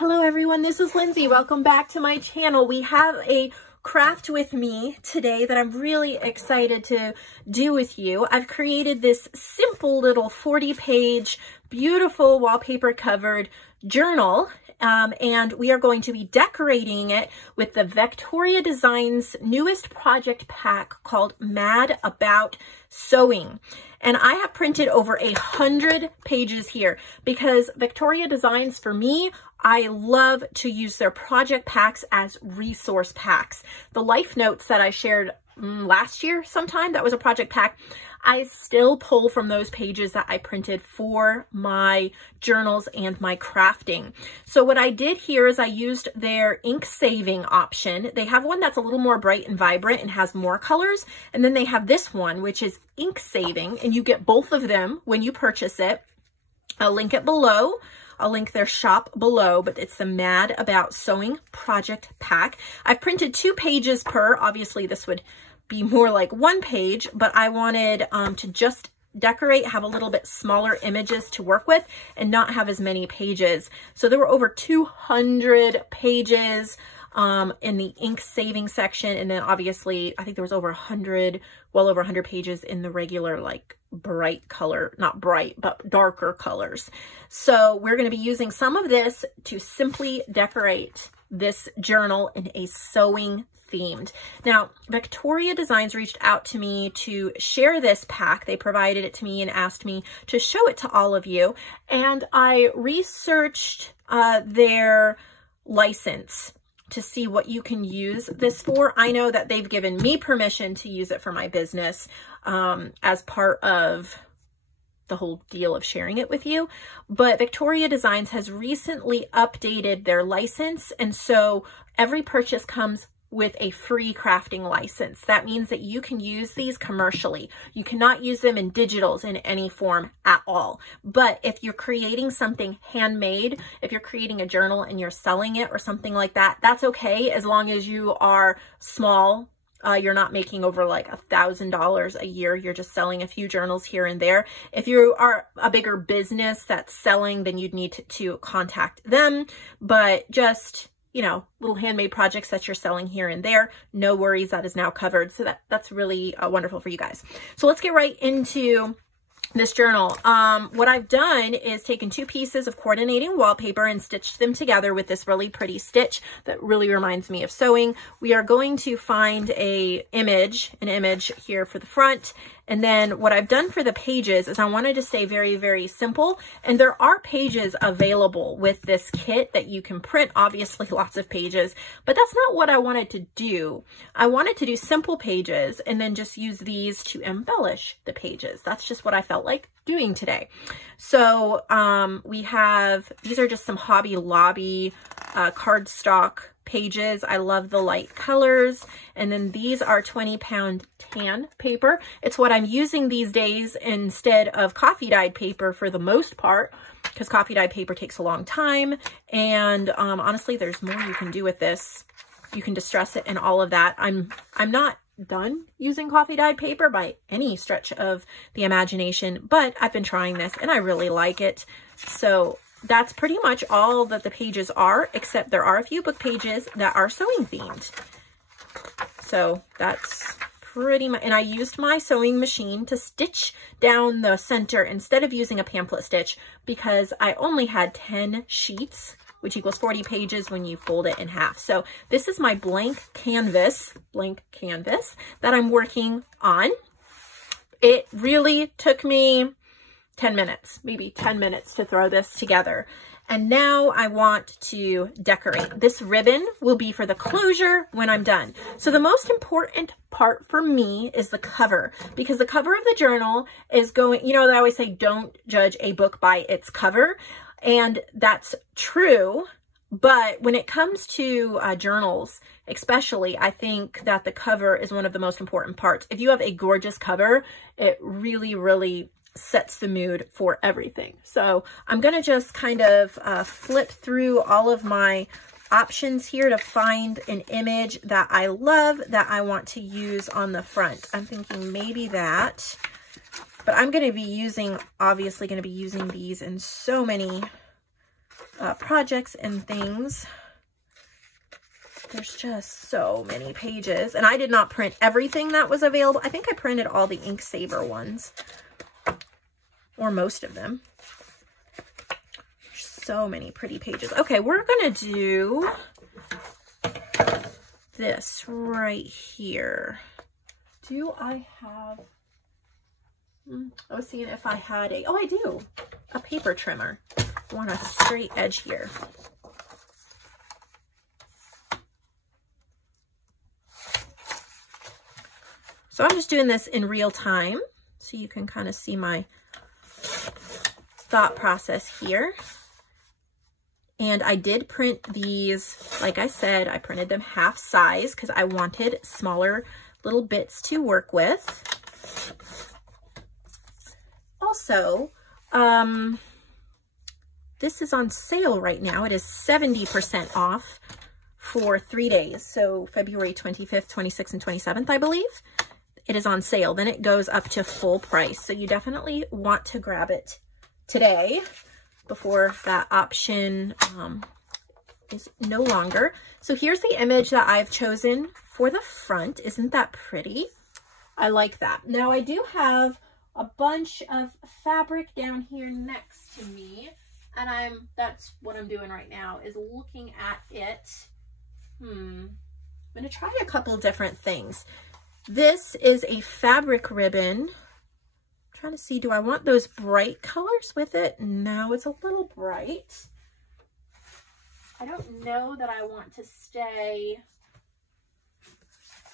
Hello everyone, this is Lindsay. Welcome back to my channel. We have a craft with me today that I'm really excited to do with you. I've created this simple little 40-page, beautiful wallpaper covered journal. And we are going to be decorating it with the Vectoria Designs newest project pack called Mad About Sewing. And I have printed over 100 pages here because Vectoria Designs, for me, I love to use their project packs as resource packs. The life notes that I shared last year sometime, that was a project pack. I still pull from those pages that I printed for my journals and my crafting. So what I did here is I used their ink saving option. They have one that's a little more bright and vibrant and has more colors. And then they have this one, which is ink saving, and you get both of them when you purchase it. I'll link it below. I'll link their shop below, but it's the Mad About Sewing project pack. I've printed 2 pages per. Obviously this would be more like 1 page, but I wanted to just decorate, have a little bit smaller images to work with and not have as many pages. So there were over 200 pages in the ink saving section. And then obviously I think there was over 100, well over 100 pages in the regular, like bright color, not bright, but darker colors. So we're going to be using some of this to simply decorate this journal in a sewing themed. Now, Vectoria Designs reached out to me to share this pack. They provided it to me and asked me to show it to all of you. And I researched their license to see what you can use this for. I know that they've given me permission to use it for my business as part of the whole deal of sharing it with you. But Vectoria Designs has recently updated their license. And so every purchase comes with a free crafting license. That means that you can use these commercially. You cannot use them in digitals in any form at all. But if you're creating something handmade, if you're creating a journal and you're selling it or something like that, that's okay as long as you are small. You're not making over like $1,000 a year. You're just selling a few journals here and there. If you are a bigger business that's selling, then you'd need to contact them. But just, you know, little handmade projects that you're selling here and there, no worries, that is now covered. So that's really wonderful for you guys. So let's get right into this journal. What I've done is taken 2 pieces of coordinating wallpaper and stitched them together with this really pretty stitch that really reminds me of sewing. We are going to find an image here for the front. And then what I've done for the pages is I wanted to stay very, very simple. And there are pages available with this kit that you can print, obviously lots of pages, but that's not what I wanted to do. I wanted to do simple pages and then just use these to embellish the pages. That's just what I felt like doing today. So we have, these are just some Hobby Lobby cardstock pages. I love the light colors. And then these are 20-pound tan paper. It's what I'm using these days instead of coffee dyed paper for the most part, because coffee dyed paper takes a long time. And honestly, there's more you can do with this. You can distress it and all of that. I'm not done using coffee dyed paper by any stretch of the imagination, but I've been trying this and I really like it. So that's pretty much all that the pages are, except there are a few book pages that are sewing themed. So that's pretty much, and I used my sewing machine to stitch down the center instead of using a pamphlet stitch because I only had 10 sheets, which equals 40 pages when you fold it in half. So this is my blank canvas that I'm working on. It really took me 10 minutes, maybe 10 minutes to throw this together. And now I want to decorate. This ribbon will be for the closure when I'm done. So the most important part for me is the cover, because the cover of the journal is going, you know, they always say, don't judge a book by its cover. And that's true. But when it comes to journals, especially, I think that the cover is one of the most important parts. If you have a gorgeous cover, it really, really sets the mood for everything. So I'm going to just kind of flip through all of my options here to find an image that I love that I want to use on the front. I'm thinking maybe that, but I'm going to be using, obviously going to be using these in so many projects and things. There's just so many pages, and I did not print everything that was available. I think I printed all the ink saver ones, or most of them. There's so many pretty pages. Okay, we're gonna do this right here. Do I have, I was seeing if I had oh, I do, a paper trimmer. I want a straight edge here. So I'm just doing this in real time so you can kind of see my thought process here. And I did print these, like I said, I printed them half size because I wanted smaller little bits to work with. Also, this is on sale right now. It is 70% off for 3 days. So February 25th, 26th, and 27th, I believe. It is on sale. Then it goes up to full price. So you definitely want to grab it today before that option is no longer. So here's the image that I've chosen for the front. Isn't that pretty? I like that. Now I do have a bunch of fabric down here next to me, and that's what I'm doing right now, is looking at it. I'm gonna try a couple different things. This is a fabric ribbon. I'm trying to see, do I want those bright colors with it? No, it's a little bright. I don't know that I want to stay.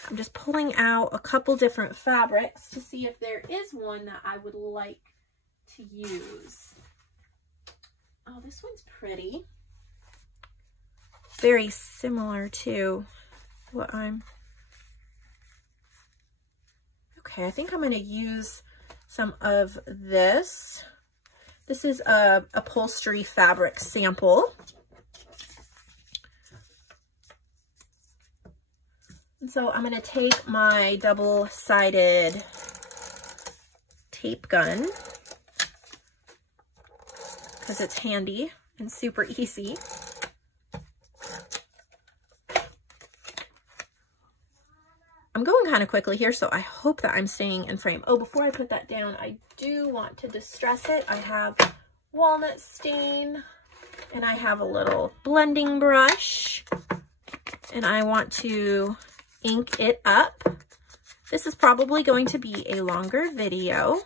I'm just pulling out a couple different fabrics to see if there is one that I would like to use. Oh, this one's pretty. Very similar to what I'm... Okay, I think I'm going to use some of this. This is a upholstery fabric sample. And so I'm going to take my double-sided tape gun because it's handy and super easy. I'm going kind of quickly here, so I hope that I'm staying in frame. Oh, before I put that down, I do want to distress it. I have walnut stain, and I have a little blending brush, and I want to ink it up. This is probably going to be a longer video.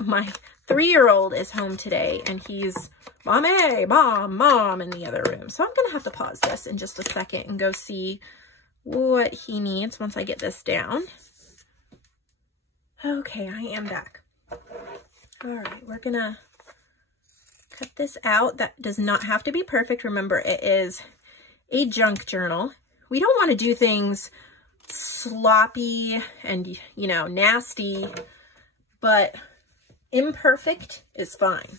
My 3-year-old is home today, and he's mommy, mom in the other room. So I'm going to have to pause this in just a second and go see what he needs once I get this down. Okay, I am back. All right, we're gonna cut this out. That does not have to be perfect. Remember, it is a junk journal. We don't want to do things sloppy and, you know, nasty, but imperfect is fine.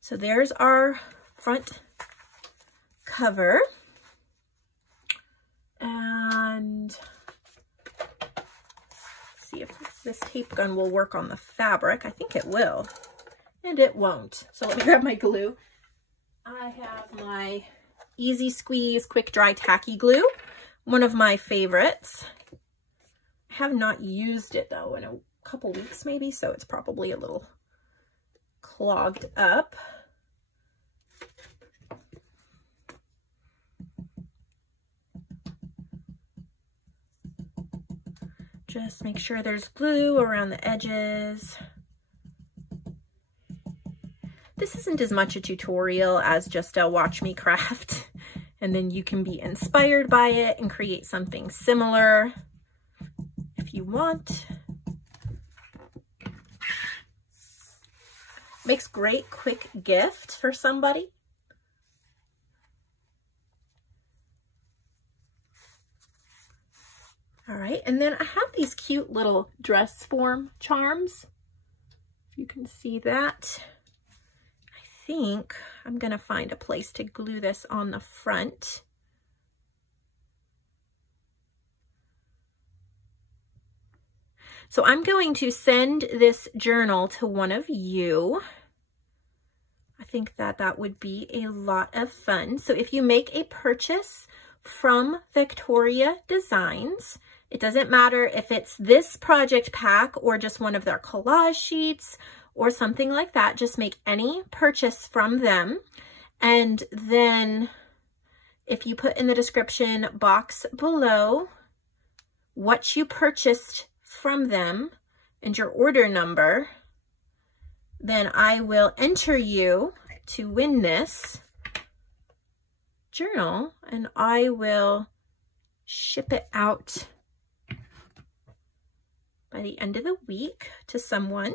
So there's our front cover. And see if this tape gun will work on the fabric. I think it will, and it won't. So let me grab my glue. I have my Easy Squeeze Quick Dry Tacky Glue, one of my favorites. I have not used it though in a couple weeks maybe, so it's probably a little clogged up. Just make sure there's glue around the edges. This isn't as much a tutorial as just a watch me craft, and then you can be inspired by it and create something similar if you want. Makes great quick gift for somebody. All right, and then I have these cute little dress form charms. If you can see that. I think I'm gonna find a place to glue this on the front. So I'm going to send this journal to one of you. I think that that would be a lot of fun. So if you make a purchase from Vectoria Designs, it doesn't matter if it's this project pack or just one of their collage sheets or something like that, just make any purchase from them. And then if you put in the description box below what you purchased from them and your order number, then I will enter you to win this journal, and I will ship it out by the end of the week to someone.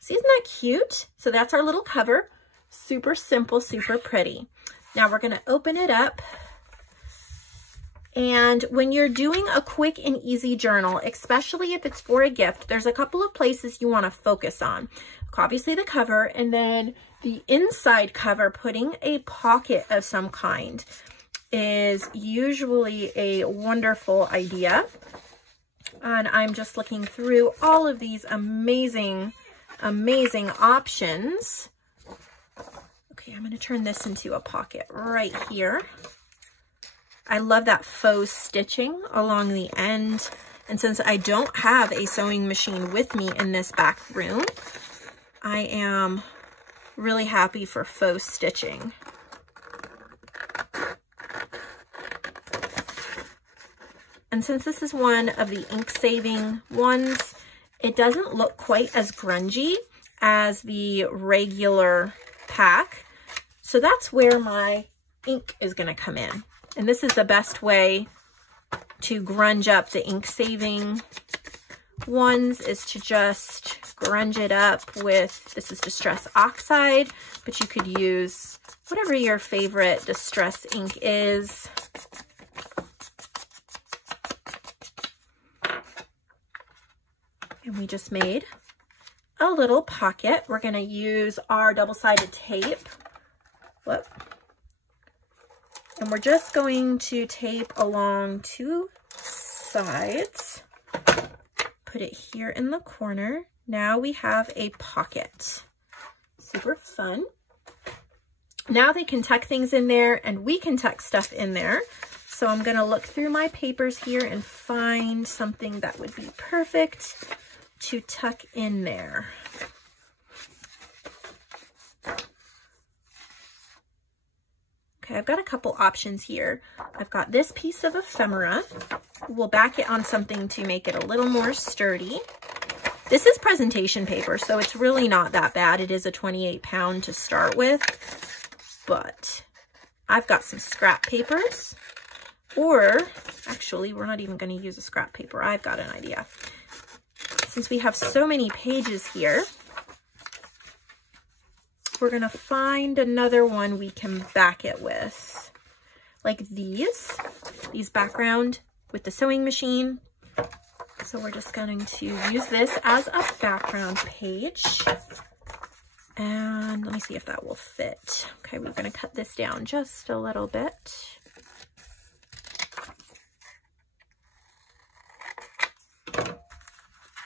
See, isn't that cute? So that's our little cover. Super simple, super pretty. Now we're gonna open it up. And when you're doing a quick and easy journal, especially if it's for a gift, there's a couple of places you want to focus on. Obviously the cover, and then the inside cover, putting a pocket of some kind is usually a wonderful idea. And I'm just looking through all of these amazing, amazing options. Okay, I'm going to turn this into a pocket right here. I love that faux stitching along the end. And since I don't have a sewing machine with me in this back room, I am really happy for faux stitching. And since this is one of the ink saving ones, it doesn't look quite as grungy as the regular pack. So that's where my ink is going to come in. And this is the best way to grunge up the ink saving ones, is to just grunge it up with, this is Distress Oxide, but you could use whatever your favorite Distress ink is. And we just made a little pocket. We're going to use our double-sided tape. Whoop. And we're just going to tape along two sides. Put it here in the corner. Now we have a pocket. Super fun. Now they can tuck things in there, and we can tuck stuff in there. So I'm going to look through my papers here and find something that would be perfect to tuck in there. Okay, I've got a couple options here. I've got this piece of ephemera. We'll back it on something to make it a little more sturdy. This is presentation paper, so it's really not that bad. It is a 28 pound to start with, but I've got some scrap papers, or actually, we're not even going to use a scrap paper. I've got an idea. Since we have so many pages here, we're going to find another one we can back it with, like these background with the sewing machine. So we're just going to use this as a background page. And let me see if that will fit. Okay, we're going to cut this down just a little bit.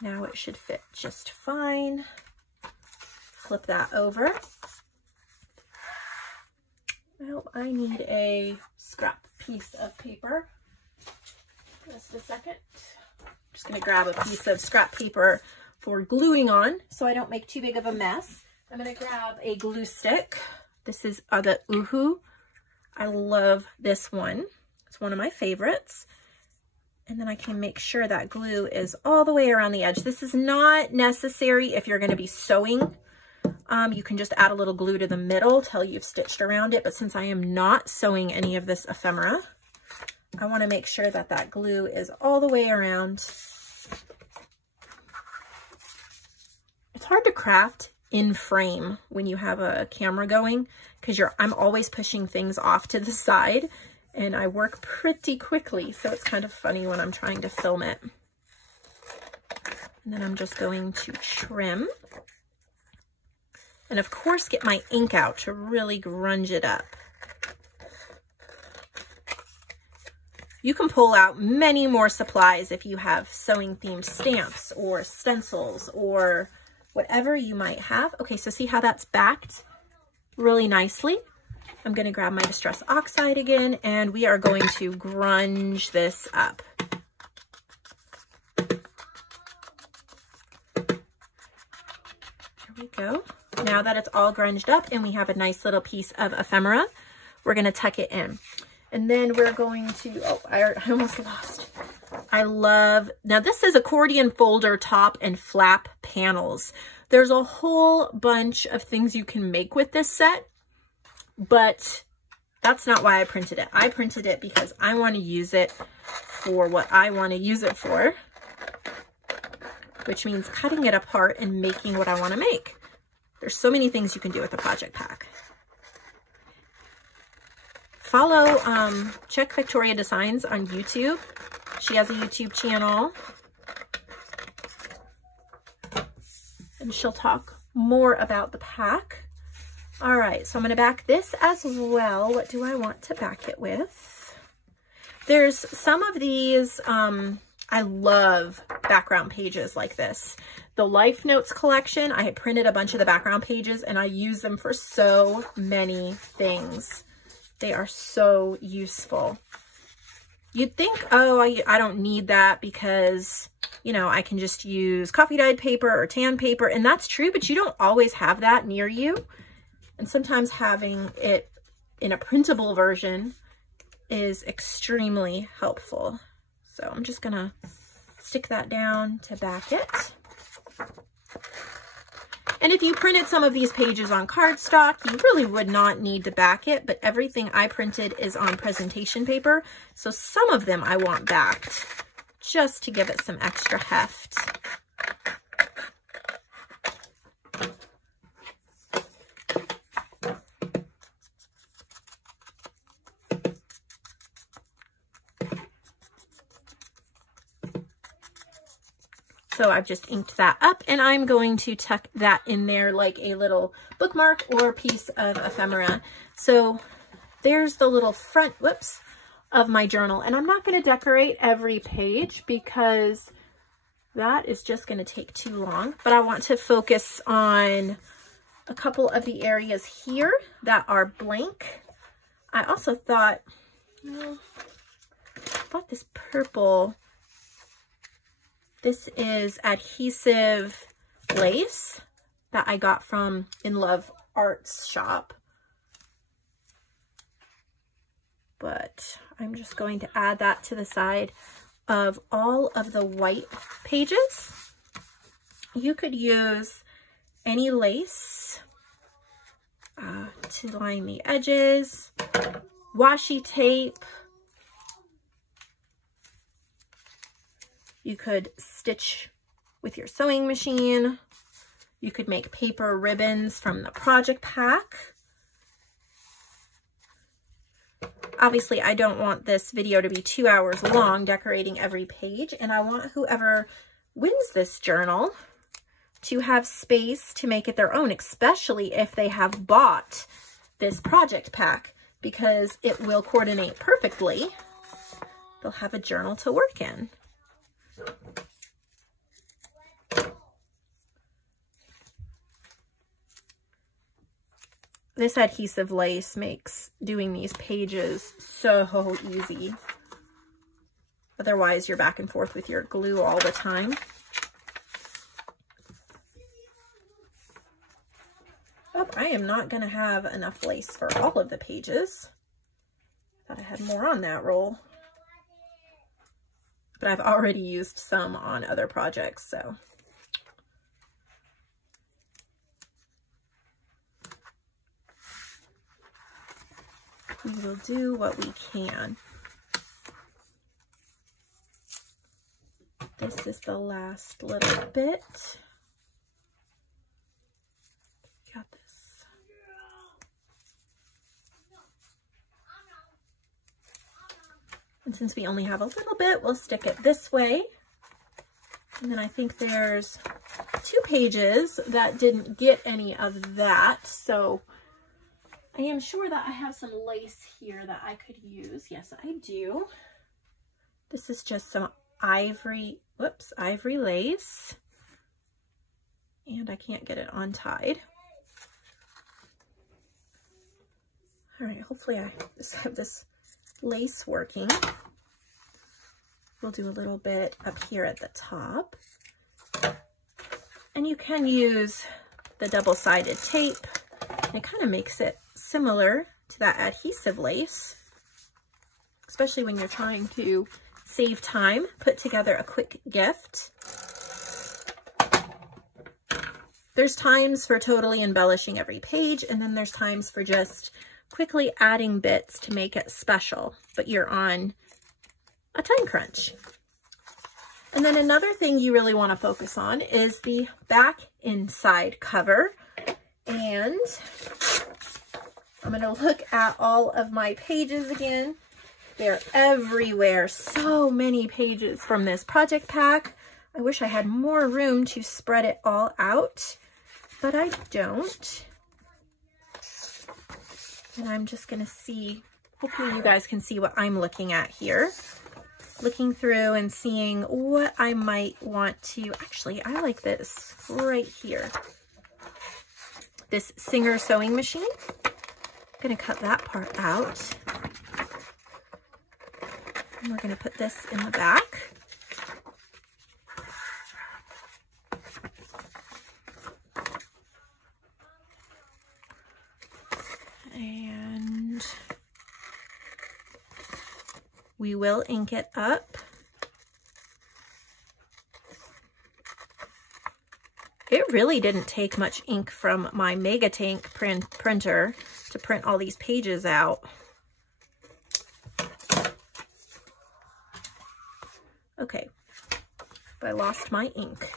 Now it should fit just fine. Flip that over. Well, I need a scrap piece of paper. Just a second. I'm just going to grab a piece of scrap paper for gluing on so I don't make too big of a mess. I'm going to grab a glue stick. This is the Uhu. I love this one. It's one of my favorites. And then I can make sure that glue is all the way around the edge. This is not necessary if you're going to be sewing. You can just add a little glue to the middle till you've stitched around it. But since I am not sewing any of this ephemera, I want to make sure that that glue is all the way around. It's hard to craft in frame when you have a camera going, because I'm always pushing things off to the side and I work pretty quickly. So it's kind of funny when I'm trying to film it. And then I'm just going to trim. And of course, get my ink out to really grunge it up. You can pull out many more supplies if you have sewing themed stamps or stencils or whatever you might have. Okay, so see how that's backed really nicely? I'm gonna grab my Distress Oxide again, and we are going to grunge this up. There we go. Now that it's all grunged up and we have a nice little piece of ephemera, we're gonna tuck it in. And then we're going to, oh, I almost lost. I love, now this is accordion folder top and flap panels. There's a whole bunch of things you can make with this set, but that's not why I printed it. I printed it because I want to use it for what I want to use it for, which means cutting it apart and making what I want to make. There's so many things you can do with the project pack. Follow, check Vectoria Designs on YouTube. She has a YouTube channel. And she'll talk more about the pack. All right, so I'm gonna back this as well. What do I want to back it with? There's some of these, I love background pages like this. The Life Notes collection, I had printed a bunch of the background pages and I use them for so many things. They are so useful. You'd think, oh, I don't need that because, you know, I can just use coffee dyed paper or tan paper, and that's true, but you don't always have that near you. And sometimes having it in a printable version is extremely helpful. So I'm just gonna stick that down to back it. And if you printed some of these pages on cardstock, you really would not need to back it, but everything I printed is on presentation paper. So some of them I want backed just to give it some extra heft. So I've just inked that up and I'm going to tuck that in there like a little bookmark or piece of ephemera. So there's the little front, whoops, of my journal. And I'm not going to decorate every page because that is just going to take too long. But I want to focus on a couple of the areas here that are blank. I also thought, I bought this purple. This is adhesive lace that I got from In Love Arts shop. But I'm just going to add that to the side of all of the white pages. You could use any lace to line the edges, washi tape. You could stitch with your sewing machine. You could make paper ribbons from the project pack. Obviously, I don't want this video to be 2 hours long decorating every page, and I want whoever wins this journal to have space to make it their own, especially if they have bought this project pack, because it will coordinate perfectly. They'll have a journal to work in. This adhesive lace makes doing these pages so easy. Otherwise, you're back and forth with your glue all the time. Oh, I am not going to have enough lace for all of the pages. Thought I had more on that roll. But I've already used some on other projects, so. We will do what we can. This is the last little bit. Got this. And since we only have a little bit, we'll stick it this way. And then I think there's 2 pages that didn't get any of that. So I am sure that I have some lace here that I could use. Yes, I do. This is just some ivory lace. And I can't get it untied. All right, hopefully I just have this lace working. We'll do a little bit up here at the top. And you can use the double-sided tape. It kind of makes it similar to that adhesive lace, especially when you're trying to save time, put together a quick gift. There's times for totally embellishing every page, and then there's times for just quickly adding bits to make it special, but you're on a time crunch. And then another thing you really want to focus on is the back inside cover. And I'm going to look at all of my pages again. They're everywhere. So many pages from this project pack. I wish I had more room to spread it all out, but I don't. And I'm just going to see, hopefully you guys can see what I'm looking at here. Looking through and seeing what I might want to, actually, I like this right here. This Singer sewing machine. I'm going to cut that part out. And we're going to put this in the back. And we will ink it up. It really didn't take much ink from my Mega Tank printer to print all these pages out. Okay, but I lost my ink.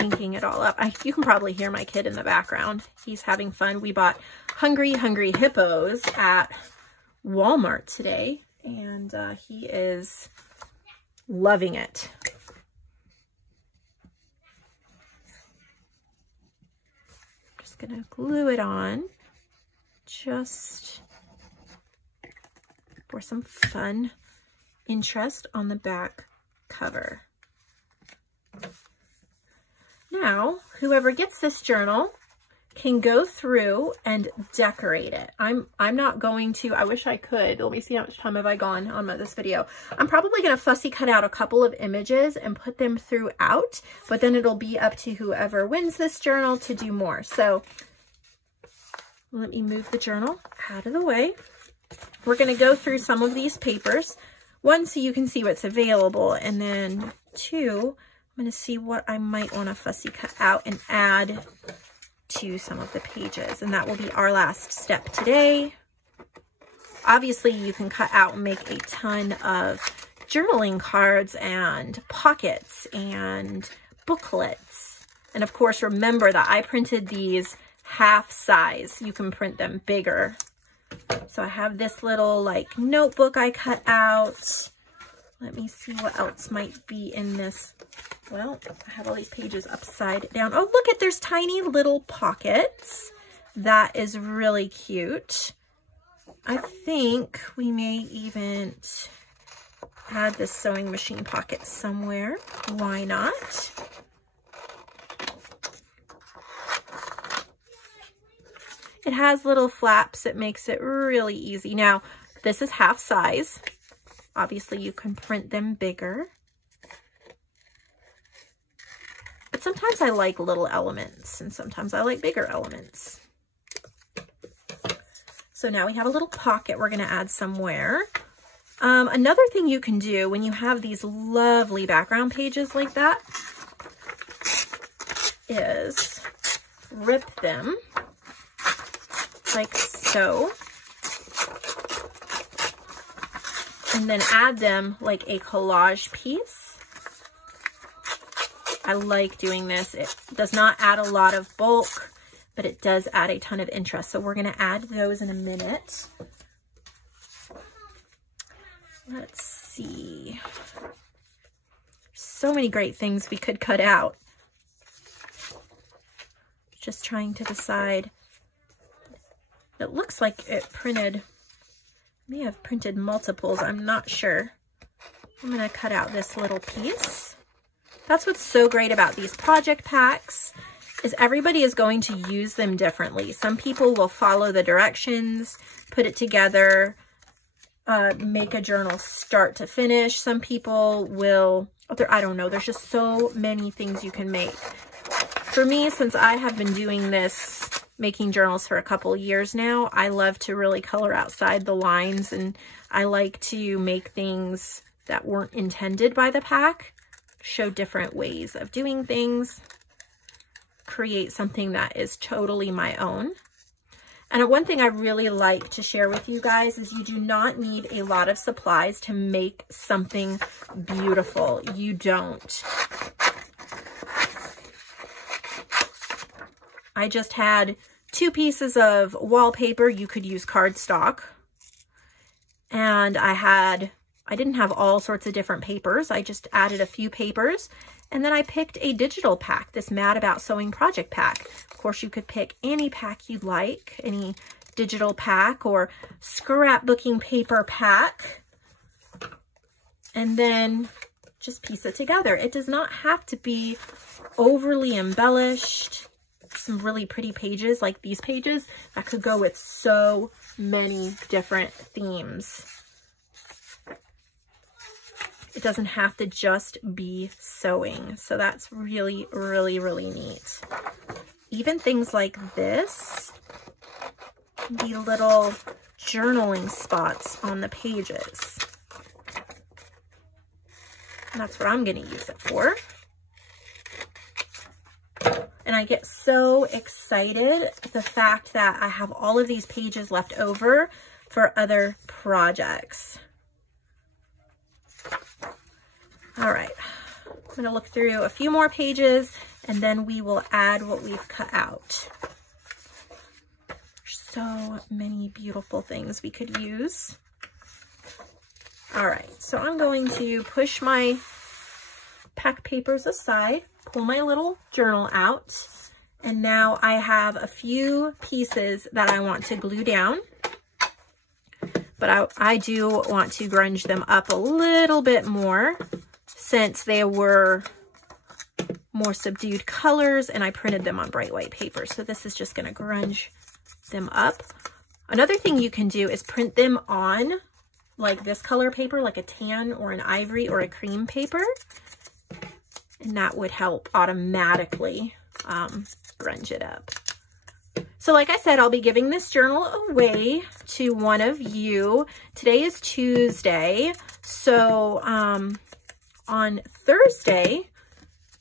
Inking it all up. You can probably hear my kid in the background. He's having fun. We bought Hungry Hippos at Walmart today, and he is loving it. Just gonna glue it on just for some fun interest on the back cover. Now, whoever gets this journal can go through and decorate it. I'm not going to, I wish I could. Let me see how much time have I gone on this video. I'm probably going to fussy cut out a couple of images and put them throughout, but then it'll be up to whoever wins this journal to do more. So let me move the journal out of the way. We're going to go through some of these papers. One, so you can see what's available, and then two, I'm going to see what I might want to fussy cut out and add to some of the pages. And that will be our last step today. Obviously, you can cut out and make a ton of journaling cards and pockets and booklets. And of course, remember that I printed these half size. You can print them bigger. So I have this little like notebook I cut out. Let me see what else might be in this. Well, I have all these pages upside down. Oh, look at, there's tiny little pockets. That is really cute. I think we may even add this sewing machine pocket somewhere. Why not? It has little flaps. It makes it really easy. Now, this is half size. Obviously, you can print them bigger. But sometimes I like little elements, and sometimes I like bigger elements. So now we have a little pocket we're going to add somewhere. Another thing you can do when you have these lovely background pages like that is rip them like so, and then add them like a collage piece. I like doing this. It does not add a lot of bulk, but it does add a ton of interest. So we're going to add those in a minute. Let's see. So many great things we could cut out. Just trying to decide. It looks like it printed, may have printed multiples, I'm not sure. I'm gonna cut out this little piece. That's what's so great about these project packs, is everybody is going to use them differently. Some people will follow the directions, put it together, make a journal start to finish. Some people will, I don't know, there's just so many things you can make. For me, since I have been doing this, making journals for a couple years now, I love to really color outside the lines, and I like to make things that weren't intended by the pack, show different ways of doing things, create something that is totally my own. And one thing I really like to share with you guys is you do not need a lot of supplies to make something beautiful. You don't. I just had 2 pieces of wallpaper. You could use cardstock. And I didn't have all sorts of different papers. I just added a few papers. And then I picked a digital pack, this Mad About Sewing project pack. Of course, you could pick any pack you'd like, any digital pack or scrapbooking paper pack. And then just piece it together. It does not have to be overly embellished. Some really pretty pages like these pages that could go with so many different themes. It doesn't have to just be sewing. So that's really, really, really neat. Even things like this can be little journaling spots on the pages. And that's what I'm going to use it for. And I get so excited the fact that I have all of these pages left over for other projects. All right, I'm going to look through a few more pages and then we will add what we've cut out. There's so many beautiful things we could use. All right, so I'm going to push my pack papers aside, pull my little journal out, and now I have a few pieces that I want to glue down. But I do want to grunge them up a little bit more since they were more subdued colors and I printed them on bright white paper. So this is just going to grunge them up. Another thing you can do is print them on like this color paper, like a tan or an ivory or a cream paper. And that would help automatically grunge it up. So like I said, I'll be giving this journal away to one of you. Today is Tuesday. So on Thursday,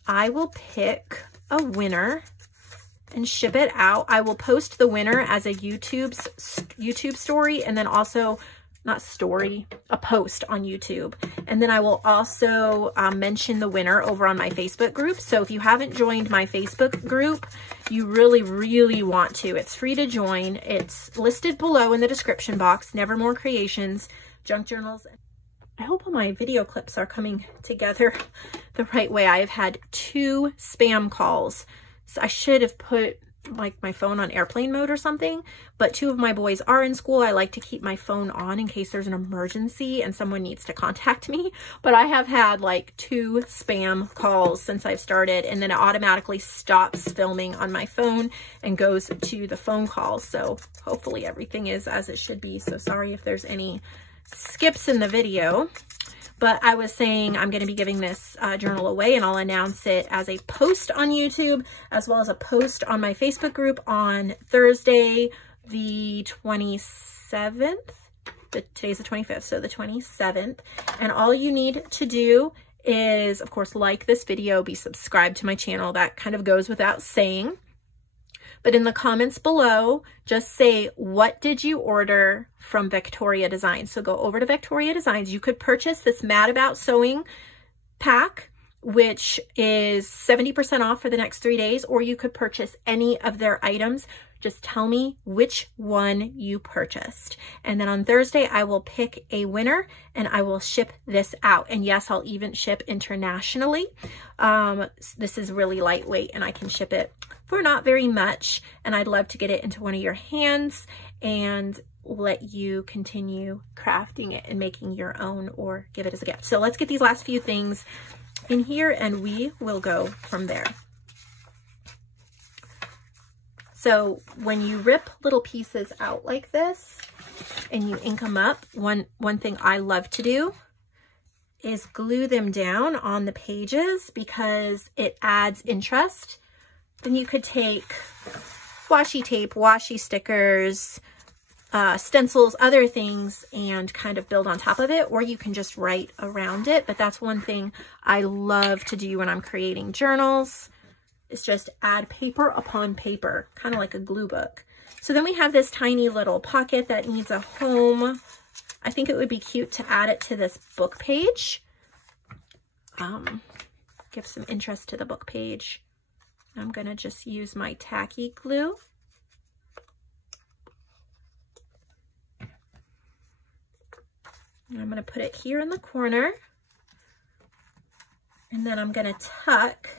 I will pick a winner and ship it out. I will post the winner as a YouTube story, and then also, not story, a post on YouTube. And then I will also mention the winner over on my Facebook group. So if you haven't joined my Facebook group, you really, really want to. It's free to join. It's listed below in the description box, Nevermore Creations, Junk Journals. I hope all my video clips are coming together the right way. I have had 2 spam calls. So I should have put like my phone on airplane mode or something, but 2 of my boys are in school. I like to keep my phone on in case there's an emergency and someone needs to contact me. But I have had like 2 spam calls since I've started, and then it automatically stops filming on my phone and goes to the phone call. So hopefully everything is as it should be. So sorry if there's any skips in the video. But I was saying I'm going to be giving this journal away, and I'll announce it as a post on YouTube as well as a post on my Facebook group on Thursday, the 27th. Today's the 25th, so the 27th. And all you need to do is, of course, like this video, be subscribed to my channel. That kind of goes without saying. But in the comments below, just say, what did you order from Vectoria Designs? So go over to Vectoria Designs. You could purchase this Mad About Sewing pack, which is 70% off for the next 3 days, or you could purchase any of their items. Just tell me which one you purchased. And then on Thursday, I will pick a winner and I will ship this out. And yes, I'll even ship internationally. This is really lightweight and I can ship it for not very much. And I'd love to get it into one of your hands and let you continue crafting it and making your own or give it as a gift. So let's get these last few things in here and we will go from there. So when you rip little pieces out like this and you ink them up, one thing I love to do is glue them down on the pages because it adds interest. Then you could take washi tape, washi stickers, stencils, other things, and kind of build on top of it, or you can just write around it. But that's one thing I love to do when I'm creating journals, is just add paper upon paper, kind of like a glue book. So then we have this tiny little pocket that needs a home. I think it would be cute to add it to this book page. Give some interest to the book page. I'm gonna just use my tacky glue. And I'm gonna put it here in the corner. And then I'm gonna tuck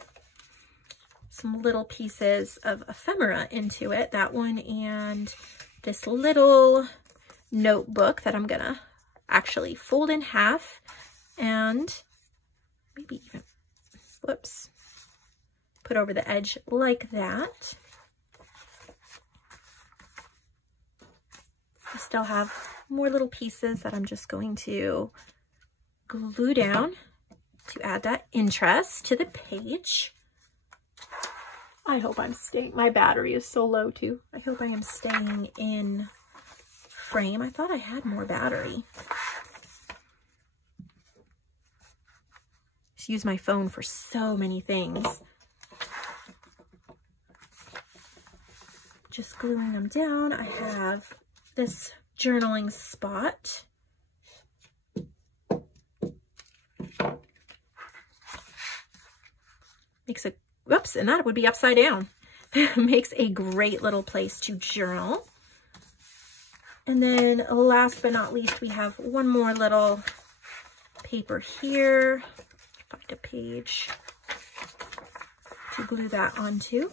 some little pieces of ephemera into it, that one and this little notebook that I'm gonna actually fold in half and maybe even, whoops, put over the edge like that. I still have more little pieces that I'm just going to glue down to add that interest to the page. I hope I'm staying, my battery is so low too. I hope I am staying in frame. I thought I had more battery. Just use my phone for so many things. Just gluing them down. I have this journaling spot. Makes a, whoops, and that would be upside down. Makes a great little place to journal. And then last but not least, we have one more little paper here. Find a page to glue that onto.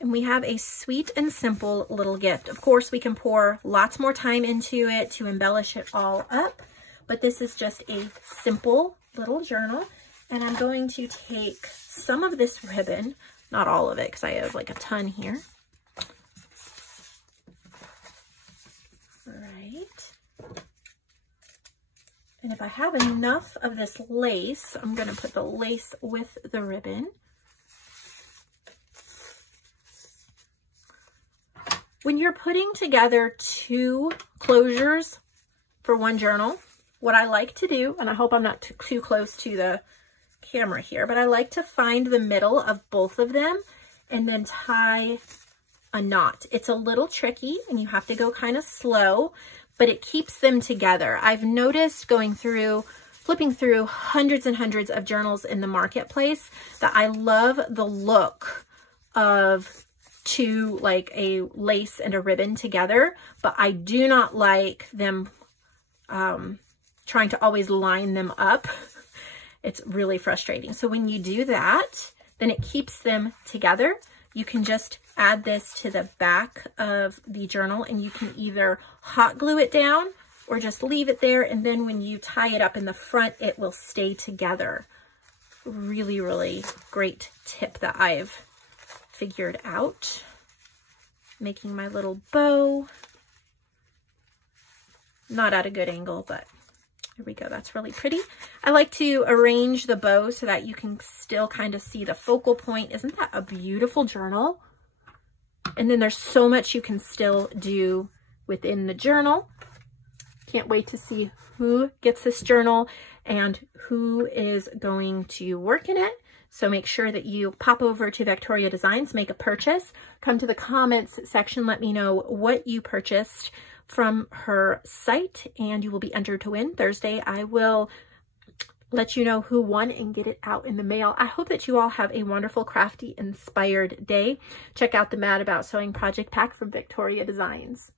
And we have a sweet and simple little gift. Of course, we can pour lots more time into it to embellish it all up, but this is just a simple little journal. And I'm going to take some of this ribbon, not all of it, because I have like a ton here. All right. And if I have enough of this lace, I'm going to put the lace with the ribbon. When you're putting together two closures for one journal, what I like to do, and I hope I'm not too close to the camera here, but I like to find the middle of both of them and then tie a knot. It's a little tricky and you have to go kind of slow, but it keeps them together. I've noticed going through, flipping through hundreds and hundreds of journals in the marketplace, that I love the look of two, like a lace and a ribbon together, but I do not like them trying to always line them up. It's really frustrating. So when you do that, then it keeps them together. You can just add this to the back of the journal and you can either hot glue it down or just leave it there. And then when you tie it up in the front, it will stay together. Really, really great tip that I've figured out. Making my little bow. Not at a good angle, but here we go. That's really pretty. I like to arrange the bow so that you can still kind of see the focal point. Isn't that a beautiful journal? And then there's so much you can still do within the journal. Can't wait to see who gets this journal and who is going to work in it. So make sure that you pop over to Vectoria Designs, make a purchase, come to the comments section, let me know what you purchased from her site, and you will be entered to win. Thursday, I will let you know who won and get it out in the mail. I hope that you all have a wonderful, crafty, inspired day. Check out the Mad About Sewing project pack from Vectoria Designs.